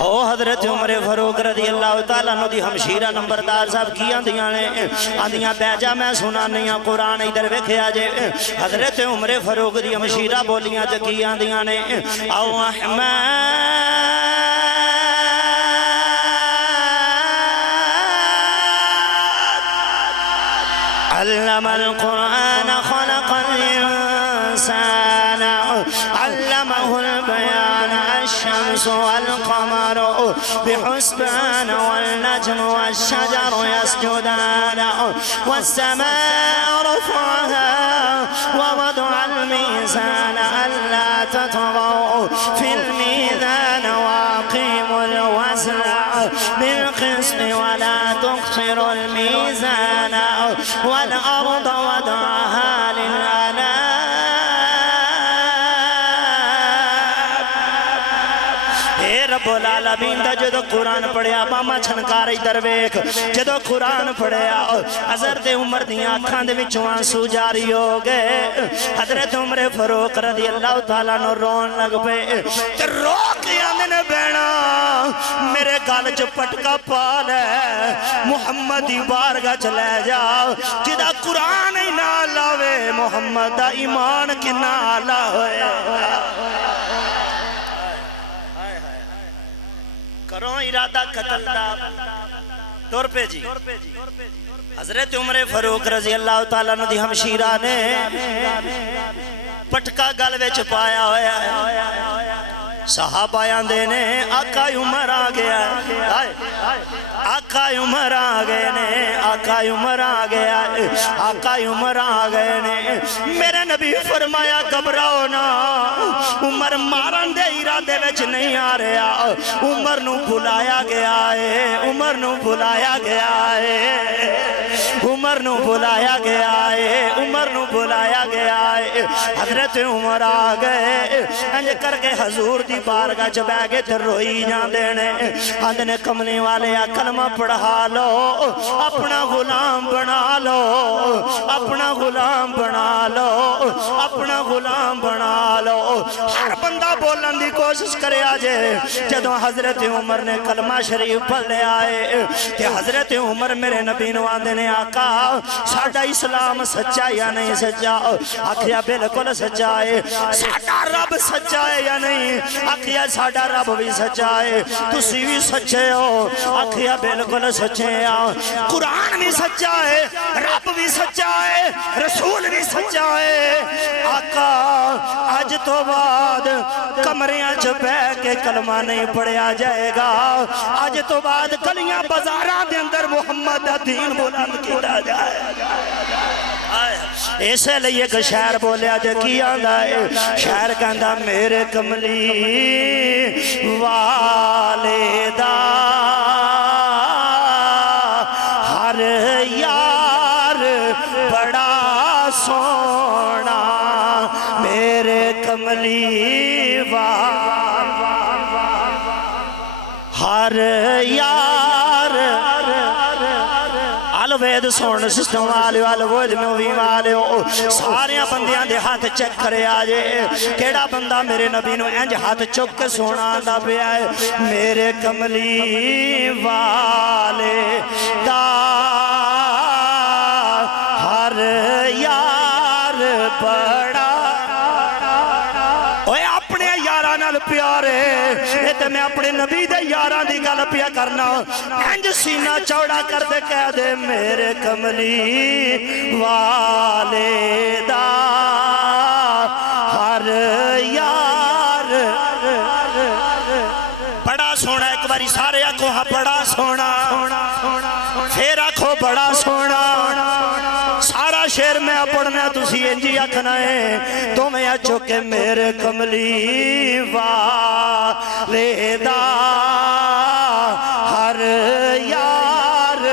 او حضرت عمر فاروق رضی اللہ تعالیٰ عنہ دی ہمشیرہ نمبردار صاحب کی آندیاں نے آندیاں بیجا میں سنانیاں قرآن ادھر ویکھیا جے حضرت عمر فاروق دی ہمشیرہ بولیاں تے کی آندیاں نے او احمد علم القرآن خلق الإنسان علمه البيان الشمس والقمر بحسبان والنجم والشجر يسجدان والسماء رفعها ووضع الميزان ألا تطغوا في الميزان وأقيموا الوزن بالقسط ولا تخسروا الميزان والأرض وضعها للأنام رب العالمین دا جدو قرآن پڑھیا ماما چھنکاری درویک جدو قرآن پڑھیا حضرت عمر دی آنکھاں دے وچوں آنسو جاری ہو گئے حضرت عمر فاروق رضی اللہ تعالیٰ نو رون لگ پے تے رو کے آندے بینا میرے گال چ پٹکا پا لے محمد دی بارگاہ چ لے جا جدا قرآن ہی نہ لاوے محمد دا ایمان کنا آلہ ہوئے کرو ارادہ قتل دا طور پہ جی حضرت عمر فاروق رضی اللہ تعالیٰ عنہ دی ہمشیرہ نے پٹکا گل وچ پایا ہویا صحابہ آندے نے آقا عمر آ گیا آقا عمر آ گئے نے آقا عمر آ گیا آقا عمر آ گئے نے میرے نبی فرمایا گھبراؤ نا عمر مارن دے ارادے وچ نہیں آ رہا عمر نو بلایا گیا ہے عمر نو بلایا گیا ہے عمر نو بلایا گیا ہے عمر نو بلایا گیا ہے حضرت عمر آ گئے انج کر کے حضور دی بارگاہ چ بیٹھ کے تے روئی جاندے نے آندے نے کملی والے کلمہ پڑھا لو اپنا غلام بنا لو اپنا غلام بنا لو اپنا غلام بنا لو ہر بندہ بولن دی کوشش کرے آجے جدوں حضرت عمر نے کلمہ شریف پڑھ لے آئے کہ حضرت عمر میرے نبی نو آندے نے آقا ساڈا اسلام سچا یا نہیں سچا آکھیا بالکل سچا ہے ساڈا رب سچا ہے یا نہیں آکھیا ساڈا رب بھی سچا ہے تسی بھی سچے ہو آکھیا بالکل سچے ہیں قرآن بھی سچا ہے رب بھی سچا ہے رسول بھی سچا ہے آقا آج تو بعد کمریاں چ بیٹھ کے کلمہ نہیں پڑھیا جائے گا آج تو بعد گلیاں بازاراں دے اندر محمد دا دین بلند کیا جائے ایسے لئے کہ شہر بولیا جے کی آندہ ہے شہر کہندہ میرے کملی والدہ ہر یار بڑا سونا میرے کملی والدہ ہر یار وید سون سسٹم والے وید مووی والے سارے بندیاں دے ہاتھ چیک کرے آجے کیڑا بندہ میرے نبی نو انج ہاتھ چک سونا دا پیا ہے میرے کملی والے دا ہر یار بڑا اوے اپنے یارہ نال پیارے تے میں اپنے نبی دے یارہ دی گل پیا کرنا انج سینہ چوڑا کر دے کہہ دے میرے کملی والدہ ہر یار بڑا سونا ایک باری سارے آنکھوں ہاں بڑا سونا پھر آنکھوں بڑا سونا سارا شیر میں پڑھنا تسی انجی آکھنا ہے تو میں چوکے میرے کملی والدہ ہر یار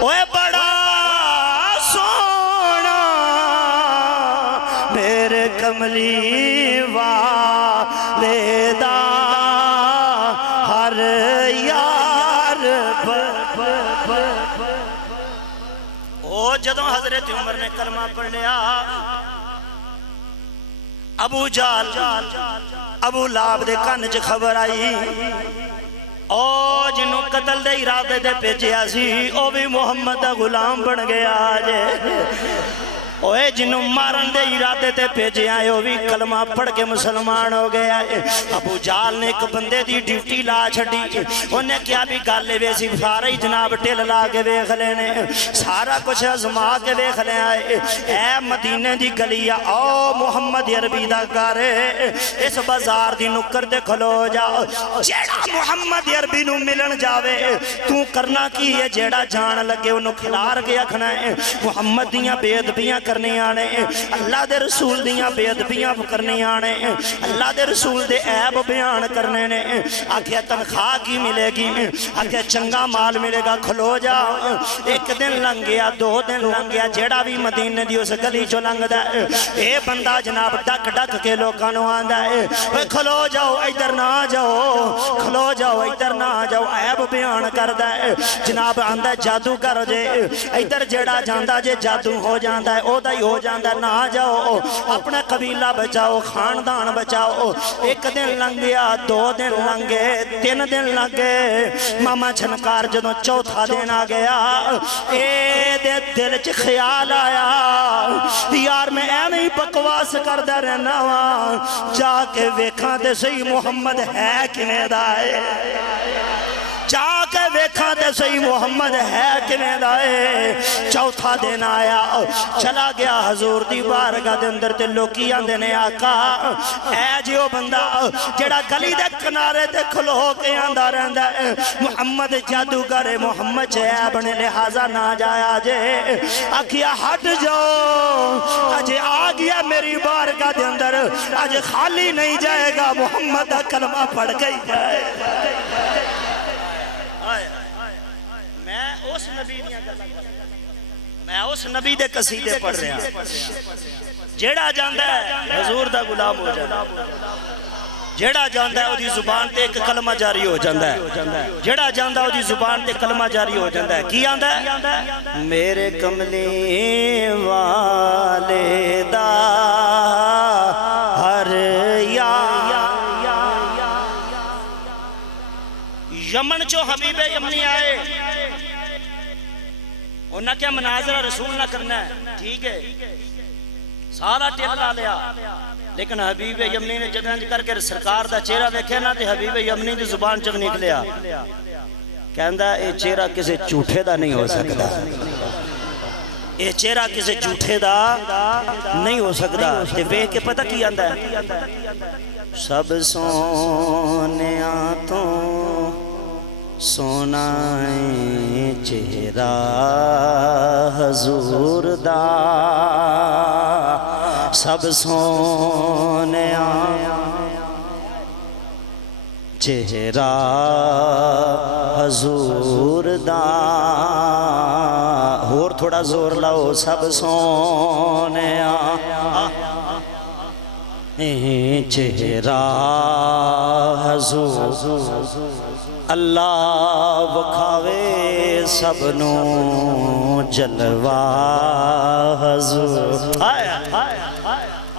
اوے بڑا سونا میرے کملی والدہ ہر یار او جدوں حضرت عمر نے کلمہ پڑھ لیا ابو جال ابو لہب دے کان چ خبر آئی او جنوں قتل دے ارادے دے بھیجیا سی او بھی محمد دا غلام بن گیا جے اوے جنوں مارن دے ارادے تے بھیجے آئے وہ بھی کلمہ پڑھ کے مسلمان ہو گیا ہے۔ ابو جہل نے ایک بندے دی ڈیوٹی لا چھڑی انہیں کیا بھی گالے ویسی سارا ہی جناب ٹل لا کے ویکھ لینے سارا کچھ ازما کے ویکھ لے آئے اے مدینے دی گلیا او محمد عربی دا گھر اس بازار دی نکر دے کھلو جا جیڑا محمد عربی نو ملن جاوے تو کرنا کی ہے جیڑا جان لگے انہوں کھلار کے اکھنا ہے محمد دیاں بے ادبیاں کرنی آنے اللہ دے رسول دیاں بے ادبیاں کرنی آنے اللہ دے رسول دے عیب بیان کرنے نے آکھیا تنخواہ کی ملے گی آکھیا چنگا مال ملے گا کھلو جا ایک دن لنگ گیا دو دن لنگ گیا جیڑا بھی مدینے دی اس گلی چو لنگ دا اے بندہ جناب ڈک ڈک کے لوکانو آندہ ہے کھلو جاؤ ادھر نہ جاؤ کھلو جاؤ ادھر نہ جاؤ عیب بیان کر دا جناب آندہ جادو کر جے ادھر جیڑا جاندہ جے جادو ہو جاندہ ہے دا ہی ہو جاندہ نہ جاؤ اپنا قبیلہ بچاؤ خاندان بچاؤ ایک دن لنگیا دو دن لنگے تین دن لنگے ماما چھنکار جدوں چوتھا دن آ گیا اے دے دل چ خیال آیا یار میں ایویں بکواس کردہ رہنا وا جا کے ویکھاں تے صحیح محمد ہے کنے دا ہے جا کے ویکھاں تے صحیح محمد ہے کنے دائے چوتھا دن آیا چلا گیا حضور دی بارگاہ دے اندر تے لوکی آندے نے آقا اے جیو بندہ جڑا گلی دے کنارے تے کھلو کے آندہ رہندہ ہے محمد جادوگر محمد چھے اپنے لحاظہ نہ جایا جے آکھیا ہٹ جاؤ آج آ گیا میری بارگاہ دے اندر آج خالی نہیں جائے گا محمد دا کلمہ پڑھ گئی جائے میں اس نبی دے قصیدے پڑھ رہا جیڑا جاندہ ہے حضور دا غلام ہو جاندہ جیڑا جاندہ ہے وہ دی زبان تے ایک کلمہ جاری ہو جاندہ ہے جیڑا جاندہ ہے وہ دی زبان تے کلمہ جاری ہو جاندہ ہے کی آندہ ہے میرے کملی والدہ ہر یا یمن چو حبیب یمنی آئے انہاں کیا مناظرہ رسول نہ کرنا ہے ٹھیک ہے سارا ٹیلا لیا لیکن حبیب یمنی نے جدنج کر کے سرکار دا چہرہ دیکھے نا تے حبیب یمنی دی زبان چک نکلیا کہندہ اے چہرہ کسے جھوٹے دا نہیں ہو سکتا اے چہرہ کسے جھوٹے دا نہیں ہو سکتا تے بے کے پتہ کی آندہ ہے سب سونیاں تو سونا چہرہ حضور دا سب سونیا چہرہ حضور دا اور تھوڑا زور لاؤ سب سونیا چہرہ حضور اللہ بکھاوے سبنوں جلوہ حضور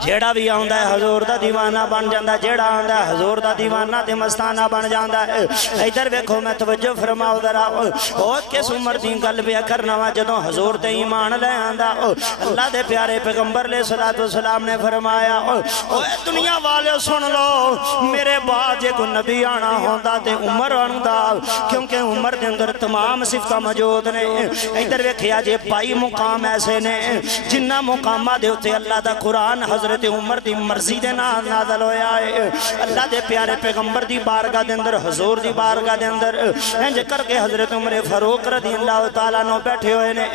جیڑا بھی آندہ ہے حضور دا دیوانہ بن جاندہ جیڑا آندہ ہے حضور دا دیوانہ تے مستانہ بن جاندہ ہے ادھر ویکھو میں توجہ فرماؤ ذرا بہت کس عمر دین گل بیا کرنا وا جدوں حضور تے ایمان لے آندہ اللہ دے پیارے پیغمبر علیہ السلام نے فرمایا اوے دنیا والے سن لو میرے بعد جے کو نبی آنا ہوندا تے عمر آندا کیونکہ عمر دے اندر تمام صفتاں موجود نے ادھر ویکھیا جے 22 مقام ایسے نے جنہ مقاماں دے اوتے اللہ دا قرآن حضرت عمر دی مرضی دے نازل ہویا ہے اللہ دے پیارے پیغمبر دی بارگاہ دے اندر حضور دی بارگاہ دے اندر انج کر کے حضرت عمر فاروق رضی اللہ تعالیٰ نو بیٹھے ہوئے نے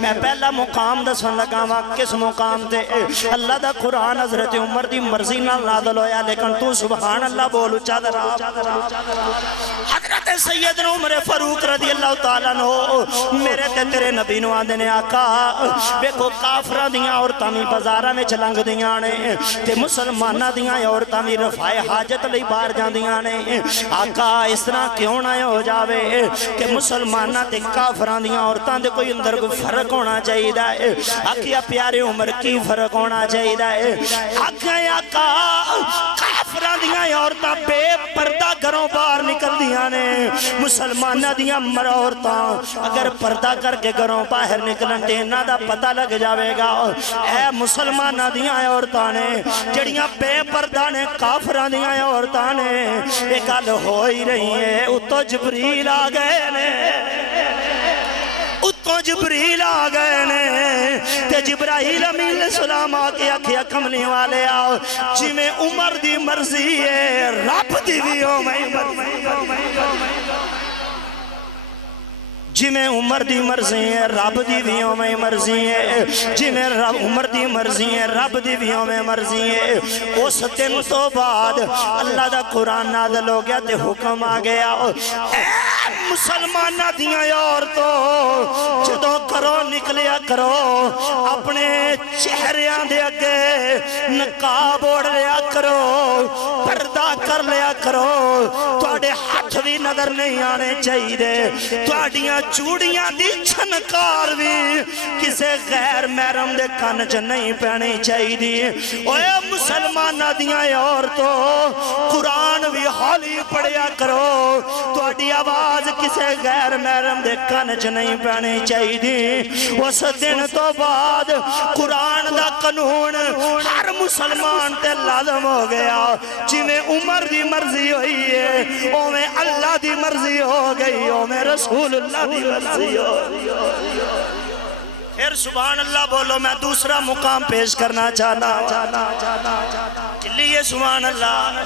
میں پہلا مقام دسن لگا وا کس مقام تے اللہ دا قرآن حضرت عمر دی مرضی نال نازل ہویا لیکن تو سبحان اللہ بول اچا درا حضرت سیدنا عمر فاروق رضی اللہ تعالیٰ نو میرے تے تیرے نبی نو آندے نے آقا دیکھو کافراں دیاں عورتاں وی بازاراں وچ لنگ دیاں نے تے مسلماناں دیاں عورتاں بھی رفع حاجت لئی باہر جاندیاں نے آقا اس طرح کیوں نہ ہو جاوے کہ مسلماناں تے کافراں دیاں عورتاں دے کوئی اندر کوئی فرق ہونا چاہیے آقا پیارے عمر کی فرق ہونا چاہیے آقا کافراں دیاں عورتاں بے پردہ گھروں باہر نکل دیاں نے مسلماناں دیاں عورتاں اگر پردہ کر کے گھروں باہر نکلن تے انہاں دا پتہ لگ جاوے گا اے مسلماناں دیاں عورتاں نے جڑیاں بے پردہ نے کافراں دیاں عورتاں نے ایک گل ہو ہی رہی ہے اتو جبریل آ گئے نے اتوں جبریل آ گئے نے تے جبرائیل امین السلام آ کے آکھیا کملی والے آؤ جی میں عمر دی مرضی ہے رب دی بھی ہو میں جی میں عمر دی مرضی ہے رب دی بھی ہو میں مرضی ہے جی میں عمر دی مرضی ہے رب دی بھی ہو میں مرضی ہے اس دن تو بعد اللہ دا قرآن نازل ہو گیا تے حکم آ گیا اے مسلمانہ دیاں عورتوں جدوں کرو نکلیا کرو اپنے چہریاں دے اگے نقاب اوڑھ لیا کرو پردہ کر لیا کرو تواڈے ہاتھ بھی نظر نہیں آنے چاہیے تواڈیاں چوڑیاں دی چھنکار بھی کسے غیر محرم دے کان چ نہیں پینی چاہیے اوے مسلمانہ دیاں عورتوں قرآن بھی ہولی پڑھیا کرو تواڈی آواز کسے غیر محرم دے کان چ نہیں پینی چاہیے اس دن تو بعد قرآن دا قانون ہر مسلمان تے لازم ہو گیا جی میں عمر دی مرضی ہوئی ہے او میں اللہ دی مرضی ہو گئی او میں رسول اللہ دی مرضی ہو پھر سبحان اللہ بولو میں دوسرا مقام پیش کرنا چاہنا چلیے سبحان اللہ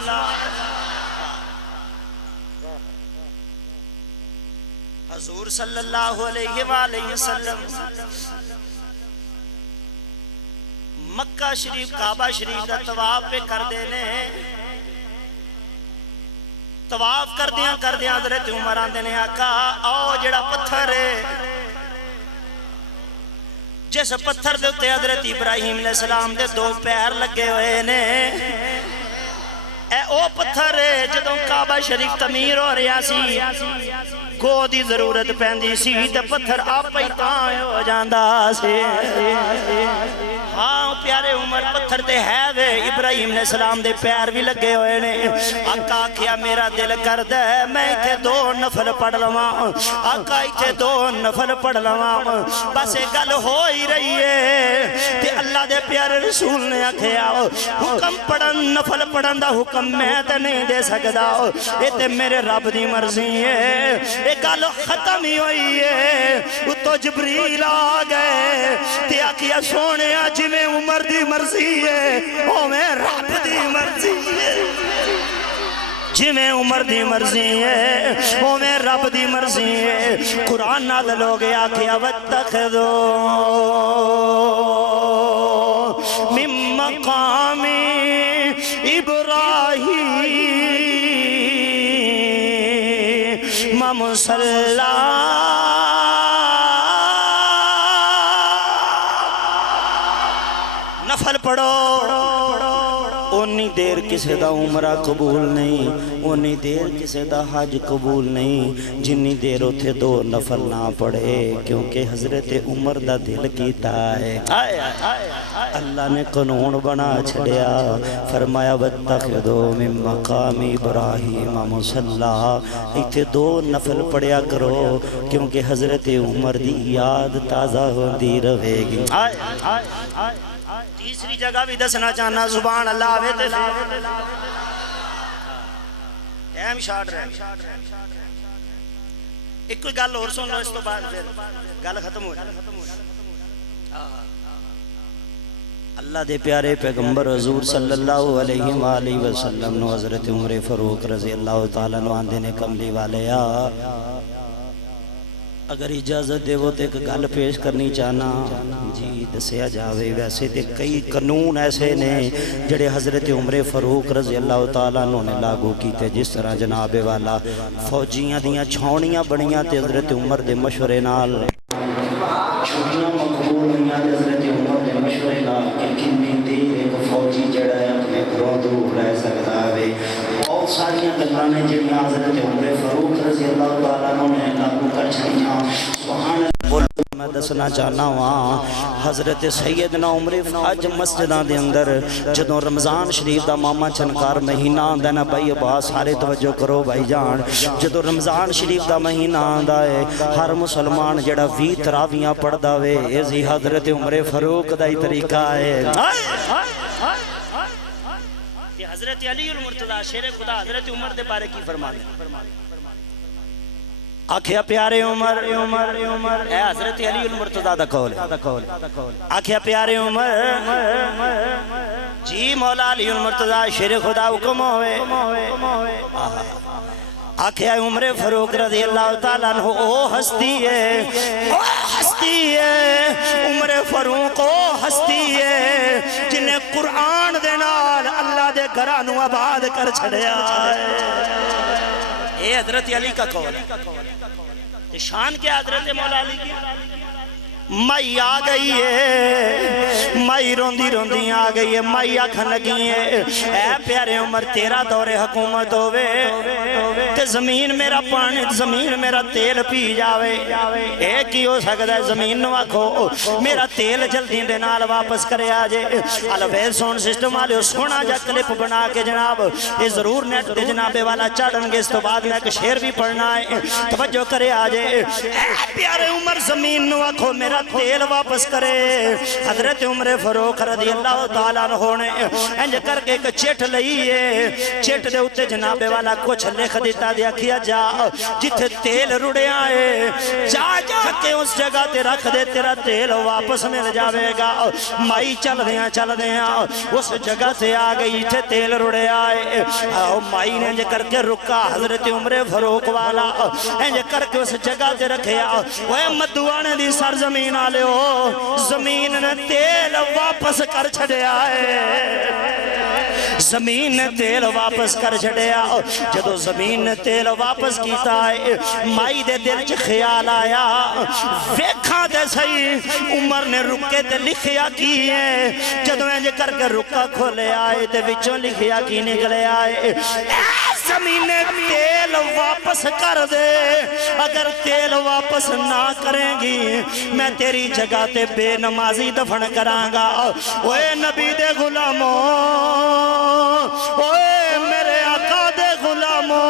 حضور صلی اللہ علیہ وآلہ وسلم مکہ شریف کعبہ شریف دا طواف پہ کر دینے طواف کر دیاں حضرت عمر آندے نے آقا آؤ جڑا پتھر ہے جس پتھر دے اتے حضرت ابراہیم علیہ السلام دے دو پیر لگے ہوئے نے اے او پتھر ہے جدوں کعبہ شریف تعمیر ہو رہا سی گو دی ضرورت پیندی سی تے پتھر آپ ہی تاں ہو جاندا سی ہاں پیارے عمر پتھر تے ہے وے ابراہیم علیہ السلام دے پیر بھی لگے ہوئے نے آقا کیا میرا دل کر دے میں ایتھے دو نفل پڑھ لواں آقا ایتھے دو نفل پڑھ لواں بس ایک گل ہو ہی رہی ہے تے اللہ دے پیارے رسول نے آکھیا حکم پڑھن نفل پڑھن دا حکم میں تے نہیں دے سکدا اے تے میرے رب دی مرضی ہے ایک گل ختم ہی ہوئی ہے اتو جبریل آ گئے تے آکھیا سونے جی میں عمر دی مرضی ہے او میں رب دی مرضی ہے جی میں عمر دی مرضی ہے او میں رب دی مرضی ہے قرآن نازل ہو گیا کہ واتخذوا من مقام ابراہیم مصلی نفل پڑھو اونی دیر کسے دا عمرہ قبول نہیں اونی دیر کسے دا حج قبول نہیں جنی دیر اتھے دو نفل نہ پڑھے کیونکہ حضرت عمر دا دل کیتا ہے اللہ نے قانون بنا چھڑیا فرمایا واتخذوا من مقام ابراہیم مصلی اتھے دو نفل پڑھیا کرو کیونکہ حضرت عمر دی یاد تازہ ہوندی رہے گی تیسری جگہ بھی دسنا چاہنا سبحان اللہ آوے تے ٹائم شارٹ رہے ایک کوئی گل اور سن لو اس تو بعد پھر گل ختم ہو جائے اللہ دے پیارے پیغمبر حضور صلی اللہ علیہ وآلہ وسلم نو حضرت عمر فاروق رضی اللہ تعالیٰ نو آندے نے کملی والے اگر اجازت دے وہ تے ایک گل پیش کرنی چاہنا جی دسیا جاوے ویسے تے کئی قانون ایسے نے جڑے حضرت عمر فاروق رضی اللہ تعالیٰ نے لاگو کیتے جس طرح جناب والا فوجیاں دیاں چھاؤنیاں بڑیاں تے حضرت عمر دے مشورے نال چھٹیاں مقبول ہوئیاں تے حضرت عمر دے مشورے نال کہ کتنی دیر ایک فوج ساری گلاں نے جڑیاں حضرت عمر فاروق رضی اللہ تعالیٰ عنہ نے لاگو کر چھڑیاں سبحان اللہ میں دسنا چاہنا ہوں حضرت سیدنا عمر اج مسجداں دے اندر جدوں رمضان شریف دا ماما چنکار مہینہ آندا نا بھائی عباس سارے توجہ کرو بھائی جان جدوں رمضان شریف دا مہینہ آندا ہے ہر مسلمان جڑا 20 تراویاں پڑھدا وے اے حضرت عمر فاروق دا ہی طریقہ ہے کہ حضرت علی المرتضی شیر خدا حضرت عمر دے بارے کی فرماتے ہیں آکھیا پیارے عمر اے حضرت علی المرتضی دا قول ہے آکھیا پیارے عمر جی مولا علی المرتضی شیر خدا حکم ہوئے آکھیا عمر فاروق رضی اللہ تعالیٰ عنہ او ہستی ہے عمر فاروق او ہستی ہے جنہیں قرآن دے نال اللہ دے گھرانو آباد کر چھڑیا اے حضرت علی کا قول ہے شان کیا حضرت مولا علی کی مائی آ گئی ہے مائی روندی روندی آ گئی ہے مائی آکھن لگی ہے اے پیارے عمر تیرا دور حکومت ہوئے تے زمین میرا پانی زمین میرا تیل پی جاوے اے کی ہو سکتا ہے زمین نو آکھو میرا تیل جلدی دے نال واپس کرے آجے الویل سون سسٹم والے سونا جا کلپ بنا کے جناب یہ ضرور نیٹ دے جنابے والا چاڑن گے اس تو بعد میں ایک شیر بھی پڑھنا ہے توجہ کرے آجے اے پیارے عمر زمین نو آکھو میرا تیل واپس کرے حضرت عمر فاروق رضی اللہ تعالیٰ عنہ نے انج کر کے ایک چٹ لئیے چٹ دے اتے جنابے والا کچھ لکھ دیتا دیا کیا جا جتھے تیل رڑے آئے جا کے اس جگہ تے رکھ دے تیرا تیل واپس مل جاوے گا مائی چل دیاں اس جگہ تے آ گئی جتھے تیل رڑے آئے مائی نے انج کر کے رکا حضرت عمر فاروق والا انج کر کے اس جگہ تے رکھیا وہ مدوانے دی سرزمین آلے ہو زمین نے تیل واپس کر چھڑیا ہے زمین نے تیل واپس کر چھڑیا جدو زمین نے تیل واپس کیتا ہے مائی دے دل چ خیال آیا ویکھاں دے صحیح عمر نے رکے تے لکھیا کی ہے جدو انج کر کے رکا کھولے آئے تے وچوں لکھیا کی نکلے آئے زمین نے تیل واپس کر دے اگر تیل واپس نہ کریں گی میں تیری جگہ تے بے نمازی دفن کرانگا اوے نبی دے غلاموں اوے میرے آقا دے غلاموں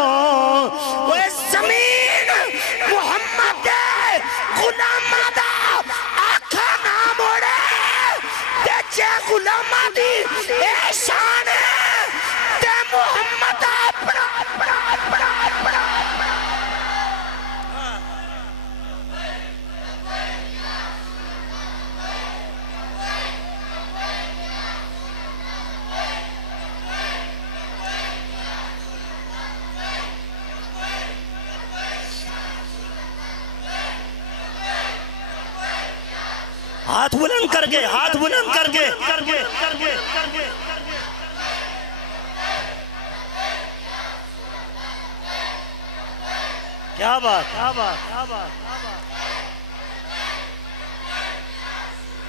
اوے زمین محمد دے غلامہ دا آقا نہ موڑے تے جے غلامہ دی اے شان ہے تے محمد اپنا ہاتھ بلند کر کے ہاتھ بلند کر کے کیا بات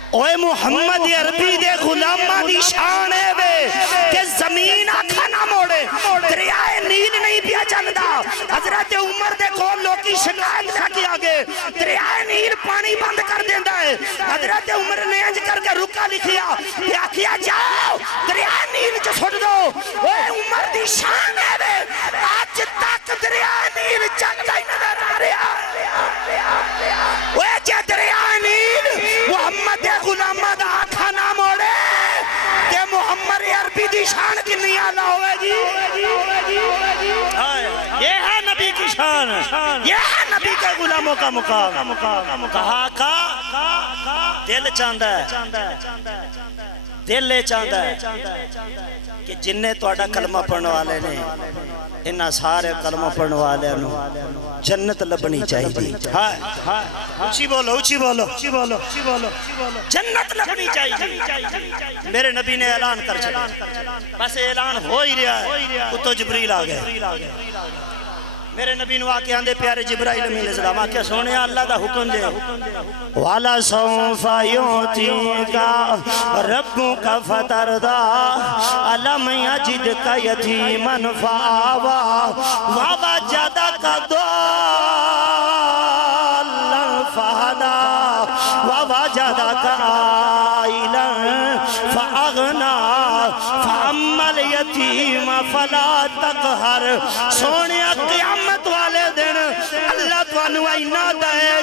اوے محمد عربی دے غلامہ دی شان ہے بے کہ زمین آکھا نہ موڑے دریائے نیل نہیں پیا چلدا حضرت عمر دے کول لوکی شکایت لے کے آگے دریائے نیل پانی بند کر دیندہ ہے حضرت عمر نے انج کر کے رکا لکھیا کیا کیا جاؤ دریائے نیل جو چھوڑ دو اوے عمر دی شان ہے بے آج تک دریائے نیل چلتا ہی نظر آ رہا اوے جے دریائے نیل محمد غلامہ دا آکھا نہ موڑے کہ محمد عربی دی شان کنی آلہ ہوئے جی یہ ہے نبی کی شان یہ ہے نبی کے غلاموں کا مقام کہا کا دل چاندہ ہے دل چاندہ ہے کہ جنہیں توڑا کلمہ پڑھنے والے نے انہا سارے کلمہ پڑھنے والے جنت لبنی چاہیے اچھی بولو جنت لبنی چاہیے میرے نبی نے اعلان کر چکا بس اعلان ہو ہی رہا ہے تو جبریل آ گئے میرے نبی نو آکے آندے پیارے جبرائیل امین علیہ السلام آکے سونے اللہ دا حکم دے والا سوف یعطیکا ربک فترضا الم یجدک یتیما فآوی ووجدک ضالا فہدی ووجدک عائلا فأغنی فأما الیتیم فلا تقہر سونے قیامت والے دن اللہ توانو اینا دے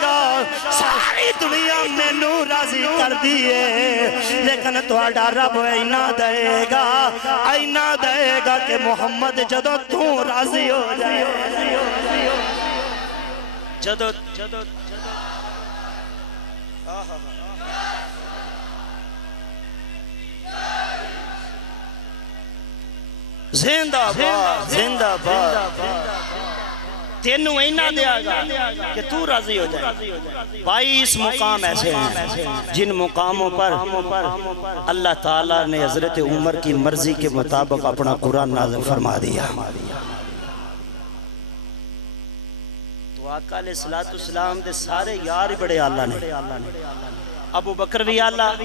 گا ساری دنیا میں نور راضی کر دیئے لیکن توڑا رب اینا دے گا کہ محمد جدو تو راضی ہو جائے جدو زندہ باد تینوں اینا دیا گا کہ تو راضی ہو جائے 22 مقام ایسے ہیں جن مقاموں پر اللہ تعالیٰ نے حضرت عمر کی مرضی کے مطابق اپنا قرآن نازل فرما دیا تو آقا علیہ السلام دے سارے یار بڑے اللہ نے ابو بکر بھی اللہ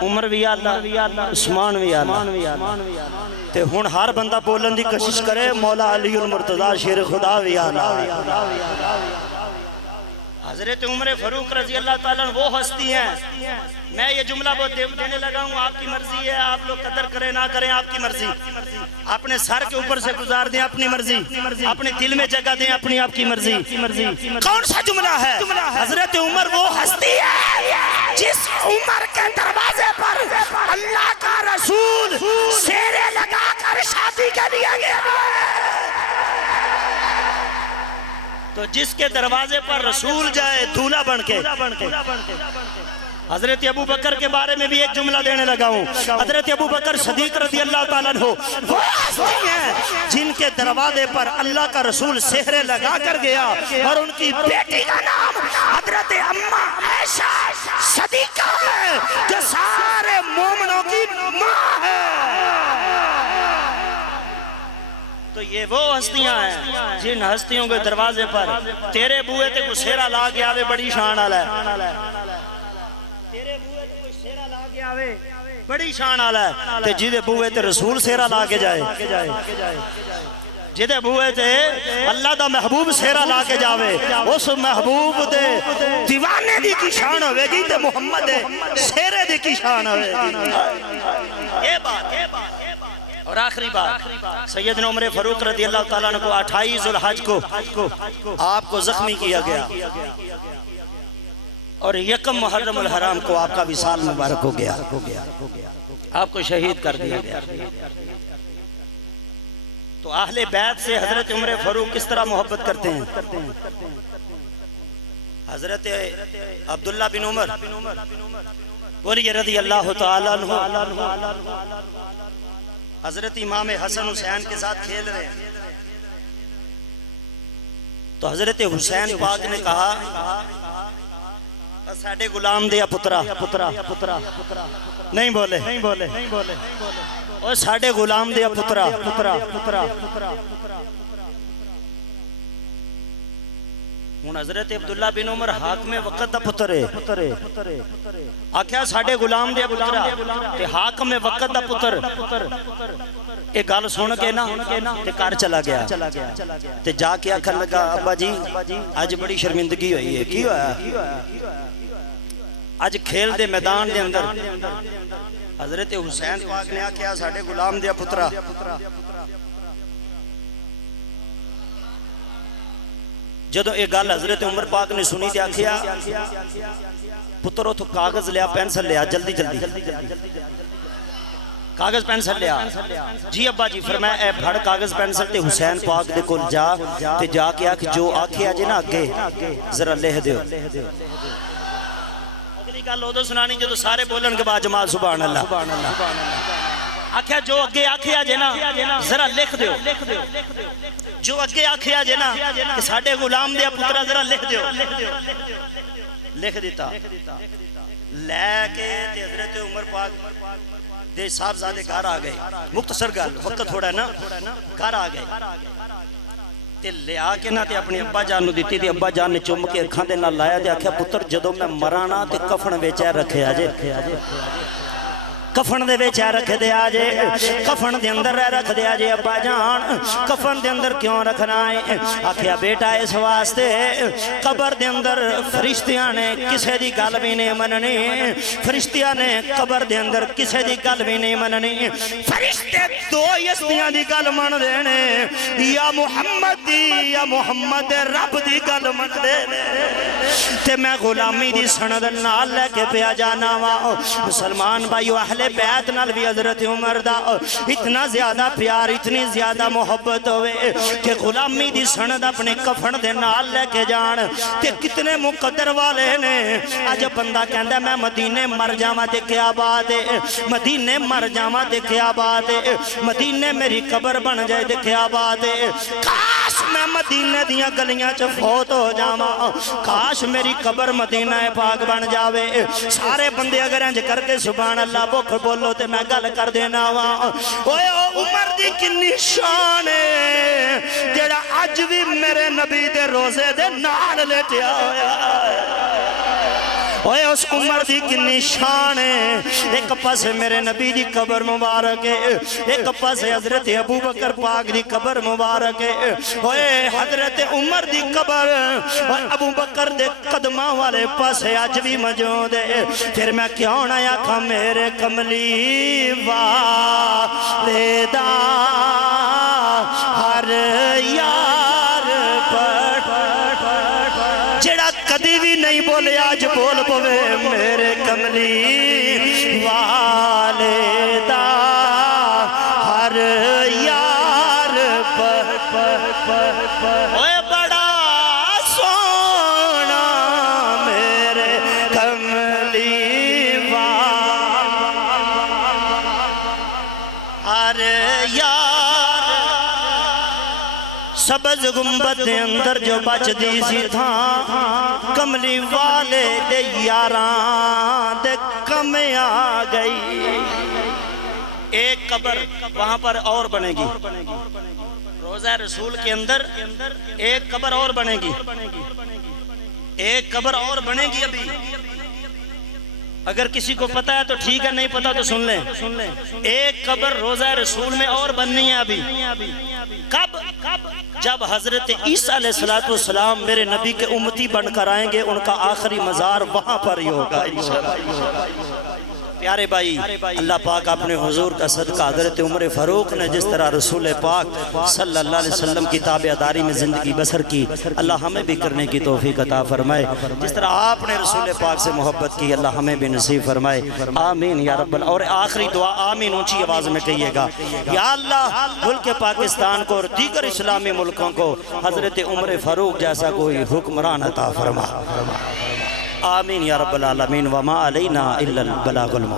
عمر بھی اللہ عثمان بھی اللہ تے ہون ہر بندہ بولن دی کوشش کرے مولا علی المرتضی شیر خدا بھی اللہ حضرت عمر فاروق رضی اللہ تعالیٰ وہ ہستی ہیں میں یہ جملہ بہت دینے لگا ہوں آپ کی مرضی ہے آپ لوگ قدر کریں نہ کریں آپ کی مرضی اپنے سر کے اوپر سے گزار دیں اپنی مرضی اپنے دل میں جگہ دیں اپنی آپ کی مرضی کون سا جملہ ہے حضرت عمر وہ ہستی ہے جس عمر کے دروازے پر اللہ کا رسول سیرے لگا کر شادی کے لیے گیا تو جس کے دروازے پر رسول جائے دولہا بن کے حضرت ابو بکر کے بارے میں بھی ایک جملہ دینے لگا ہوں حضرت ابو بکر صدیق رضی اللہ تعالیٰ عنہ وہ ہستی ہیں جن کے دروازے پر اللہ کا رسول سحرے لگا کر گیا اور ان کی بیٹی کا نام حضرت اماں عائشہ صدیقہ ہے جو سارے مومنوں کی ماں ہے تو یہ وہ ہستیاں ہیں جن ہستیوں کے دروازے پر تیرے بوئے تے کوئی سیرہ لا کے آوے بڑی شان آلہ ہے تیرے بوئے تے کوئی سیرہ لا کے آوے بڑی شان آلہ ہے تے جیدے بوئے تے رسول سیرہ لا کے جائے جیدے بوئے تے اللہ دا محبوب سیرہ لا کے جاوے اس محبوب دے دیوانے دی کی شان ہوئے گی تے محمد دے سیرے دی کی شان ہوئے گی یہ بات اور آخری بات سیدنا عمر فاروق رضی اللہ تعالیٰ عنہ کو 28 ذوالحج کو آپ کو زخمی کیا گیا اور یکم محرم الحرام کو آپ کا وصال مبارک ہو گیا آپ کو شہید کر دیا گیا تو اہل بیت سے حضرت عمر فاروق کس طرح محبت کرتے ہیں حضرت عبداللہ بن عمر بولیے رضی اللہ تعالیٰ عنہ حضرت امام حسن حسین کے ساتھ کھیل رہے ہیں تو حضرت حسین پاک نے کہا ساڑھے غلام دیا پترا نہیں بولے اور ساڑھے غلام دیا پترا ہون حضرت عبداللہ بن عمر حاکم وقت دا پتر ہے آکھیا ساڑھے غلام دیا پترا تے حاکم وقت دا پتر ایک گال سن کے نا تے کار چلا گیا تے جا کے آکھن لگا ابا جی آج بڑی شرمندگی ہوئی ہے کی ہوا آج کھیل دے میدان دے اندر حضرت حسین پاک نے آکھیا ساڑھے غلام دیا پترا جدو ایک گال حضرت عمر پاک نے سنی دیا کیا پتروں تو کاغذ لیا پینسل لیا جلدی کاغذ پینسل لیا جی ابا جی فرمایا اے بھڑ کاغذ پینسل تے حسین پاک دے کل جا تے جا کے آکھ جو آکھے آجے نا آگے ذرا لہ دیو اگلی گال لو دو سنانی جو تو سارے بولن کے بعد جماعت سبحان اللہ آکھیا جو اگے آکھے آجے نا ذرا لکھ دیو جو اگے آکھے آجے نا کہ ساڑھے غلام دیا پترہ ذرا لکھ دیو لکھ دیتا لے کے حضرت عمر پاک دے صاحبزادے گھر آ گئے. مختصر گل وقت تھوڑا نا, گھر آ گئے تے لیا کے نا تے اپنی ابا جان نو دیتی تے ابا جان نے چم کے اکھاں دے نال لایا تے آکھیا پتر جدوں میں مرانا تے کفن وچ رکھیا جے, کفن دے وچ رکھ دیا جے, کفن دے اندر رکھ دیا جے ابا جان. کفن دے اندر کیوں رکھنا ہے؟ آکھیا بیٹا اس واسطے قبر دے اندر فرشتیاں نے کسے دی گل بھی نہیں مننی, فرشتیاں نے قبر دے اندر کسے دی گل بھی نہیں مننی. فرشتے دو یستیاں دی گل من دینے, یا محمد دی یا محمد رب دی گل من دینے. تے میں غلامی دی سند نال لے کے پیا جانا وا. مسلمان بھائیو اہل بیعت نال بھی حضرت عمر دا اتنا زیادہ پیار اتنی زیادہ محبت ہوئے کہ غلامی دی سند اپنے کفن دے نال لے کے جان. تے کتنے مقدر والے نے. آج بندہ کہندا میں مدینے مر جاواں تے کیا بات ہے, مدینے مر جاواں تے کیا بات ہے, مدینے میری قبر بن جائے تے کیا بات ہے. کاش میں مدینے دیاں گلیاں چ فوت ہو جاواں, کاش میری قبر مدینہ پاک بن جاوے. سارے بندے اگر انج کر کے سبحان اللہ بک بولو تے میں گل کر دینا وا. اوے عمر دی کنی شان ہے جڑا اج بھی میرے نبی دے روزے دے نال لیٹیا ہویا. اوے اس عمر دی کنی شان ہے. ایک پاس میرے نبی دی قبر مبارک ہے, ایک پاس حضرت ابو بکر پاک دی قبر مبارک ہے. اوے حضرت عمر دی قبر اور ابو بکر دے قدماں والے پاس اج بھی موجود ہے. پھر میں کیوں نہ آکھاں میرے کملی والدا ہر یار جڑا کدی بھی نہیں بولے آج بول پوے میرے کملی والدا ہر یار اوے بڑا سونا میرے کملی والدا ہر یار. سبز گنبد دے اندر جو بچ دی سی تھا کملی والے دے یاران دے کم آ گئی. ایک قبر وہاں پر اور بنے گی, روضہ رسول کے اندر ایک قبر اور بنے گی, ایک قبر اور بنے گی. ابھی اگر کسی کو پتہ ہے تو ٹھیک ہے, نہیں پتہ تو سن لیں. ایک قبر روضہ رسول میں اور بننی ہے ابھی. کب؟ جب حضرت عیسیٰ علیہ السلام میرے نبی کے امتی بن کر آئیں گے, ان کا آخری مزار وہاں پر ہی ہوگا انشاءاللہ. پیارے بھائی اللہ پاک اپنے حضور کا صدقہ حضرت عمر فاروق نے جس طرح رسول پاک صلی اللہ علیہ وسلم کی تابعداری میں زندگی بسر کی, اللہ ہمیں بھی کرنے کی توفیق عطا فرمائے. جس طرح آپ نے رسول پاک سے محبت کی اللہ ہمیں بھی نصیب فرمائے. آمین یا رب. اور آخری دعا آمین اونچی آواز میں کہیے گا. یا اللہ ملک پاکستان کو اور دیگر اسلامی ملکوں کو حضرت عمر فاروق جیسا کوئی حکمران عطا فرما. آمین یا رب العالمین. وما علینا الا البلاغ المبین.